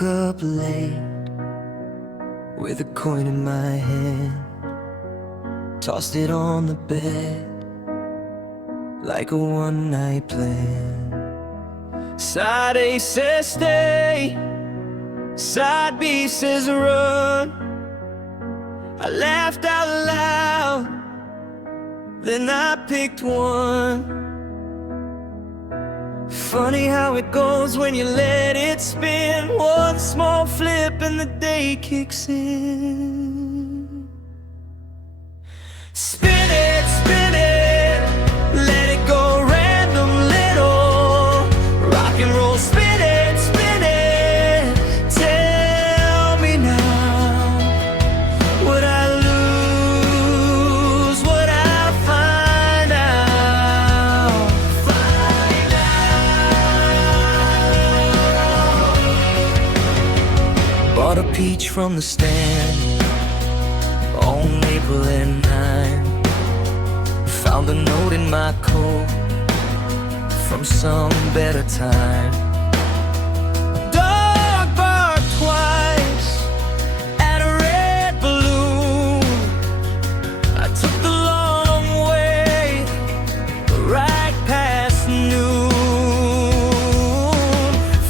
woke up late with a coin in my hand, tossed it on the bed like a one-night plan. Side A says stay, side B says run. I laughed out loud, then I picked one. Funny how it goes when you let it spin. One small flip and the day kicks in. Spin it, let it go random little rock and roll. Spin it, tell me now, would I lose, would I find out? Bought a peach from the stand on April and 9. Found a note in my coat from some better time. Dog barked twice at a red balloon. I took the long way right past noon.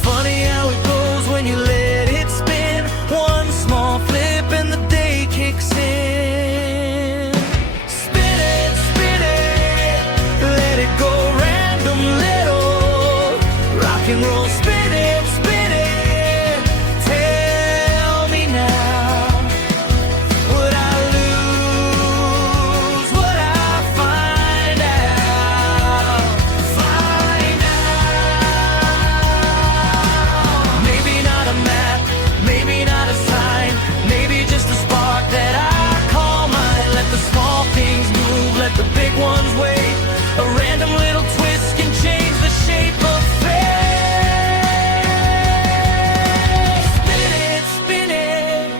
Funny how it goes when you let it spin. One small flip and the day kicks in. Spin it, let it go random little rock and roll. Spin it, tell me now, would I lose, would I find out? Maybe not a map, maybe not a sign, maybe just a spark that I call mine. Let the small things move, let the big ones wait. A random little twist can change the shape of fate. Spin it,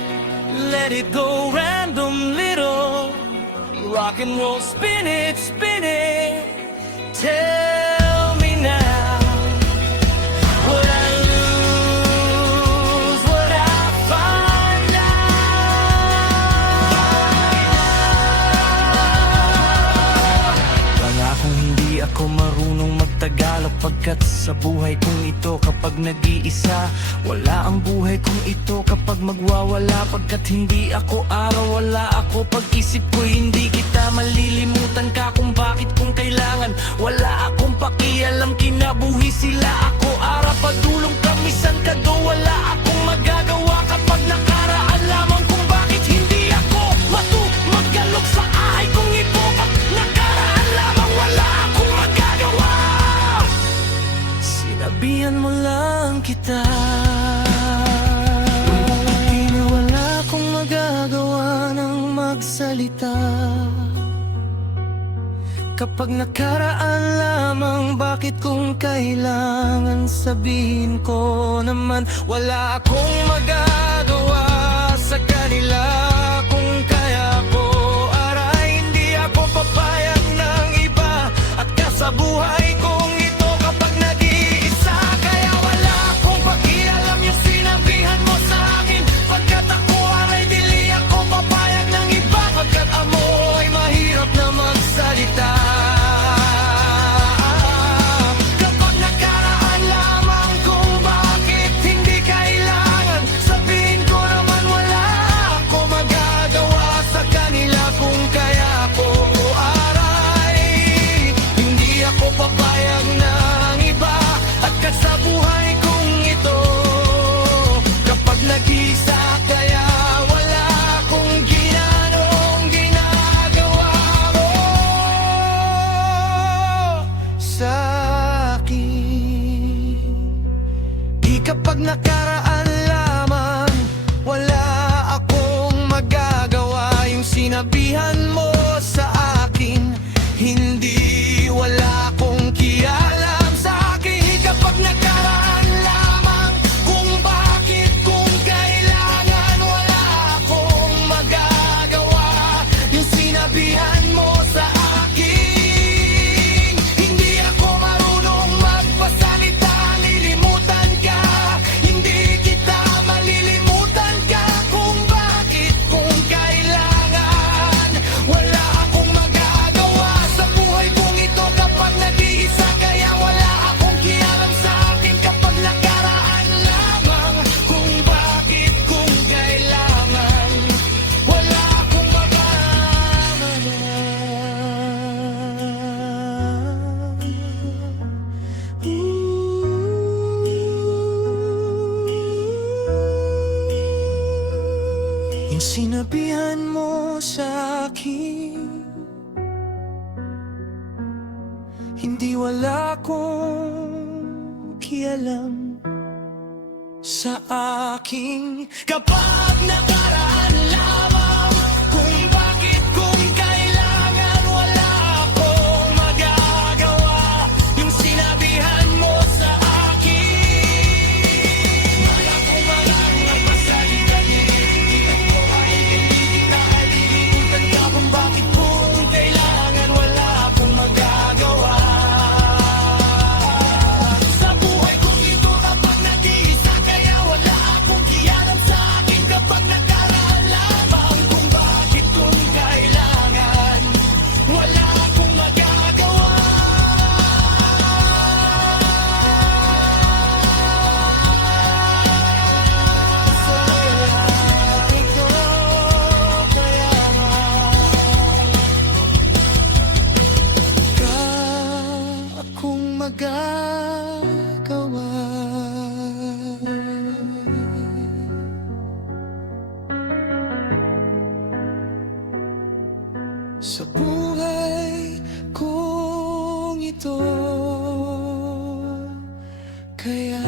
let it go random little rock and roll. Spin it, tell me now, would I lose, would I find out? Wala kung hindi ako marunong magtagalog, pagkat sa buhay kong ito kapag nag-iisa. Wala ang buhay kong ito kapag magwawala, pagkat hindi ako araw, wala ako. Pag-isip ko hindi kita malilimutan ka kung bakit kung kailangan. Wala akong pakialam, kinabuhi sila ako. Ara padulong kamisan ka do, wala akong magagawa kapag nakaraan lamang kung bakit hindi ako magalog sa ahay kong ito. Pag nakaraan lamang wala akong magagawa. Sinabihan mo lang kita, wala akong magagawa ng magsalita. Kapag nakaraan lamang, bakit kung kailangan sabihin ko naman? Wala akong magagawa sa kanila kung kaya ko. Aray, hindi ako papayag ng iba at kasabuhay kong ito kapag nag-iisa. Kaya wala akong pakialam yung sinabihan mo sa akin, pagkat ako aray, dili ako papayag ng iba, pagkat amoy mahirap na magsalita. Kapag nakaraan lamang kung bakit hindi kailangan sabihin ko naman, wala ako magagawa sa kanila kung kaya ko. Aray, hindi ako papayag ng iba at kasabuhay kong ito kapag nag-isa. Kaya wala akong ginagawa mo sa akin. Di kapag nakaraan lamang, wala akong magagawa. Yung sinabihan mo sa akin, hindi, wala akong kialam sa akin. Kapag nakaraan lamang kung bakit kung kailangan, wala akong magagawa. Yung sinabihan mo sa akin, hindi ako marunong magpasalita. Lilimutan ka, hindi kita Yung sinabihan mo sa akin, hindi wala akong kialam sa aking kapag nakaraan lamang. Kung bakit, kung kailangan, wala akong magagawa. Yung sinabihan mo sa akin, wala akong malangat pa sa ibalit. Ito ay hindi nakalimutan ka. Kung bakit, kung kailangan, wala akong magagawa. Sa buhay kong ito kapag nag-iisa, kaya wala akong kialam sa akin kapag nakaraan lamang. Kung bakit, kung kailangan, wala akong magagawa. Sa ito, kaya ka akong magagawa. Sa buhay kong ito, kaya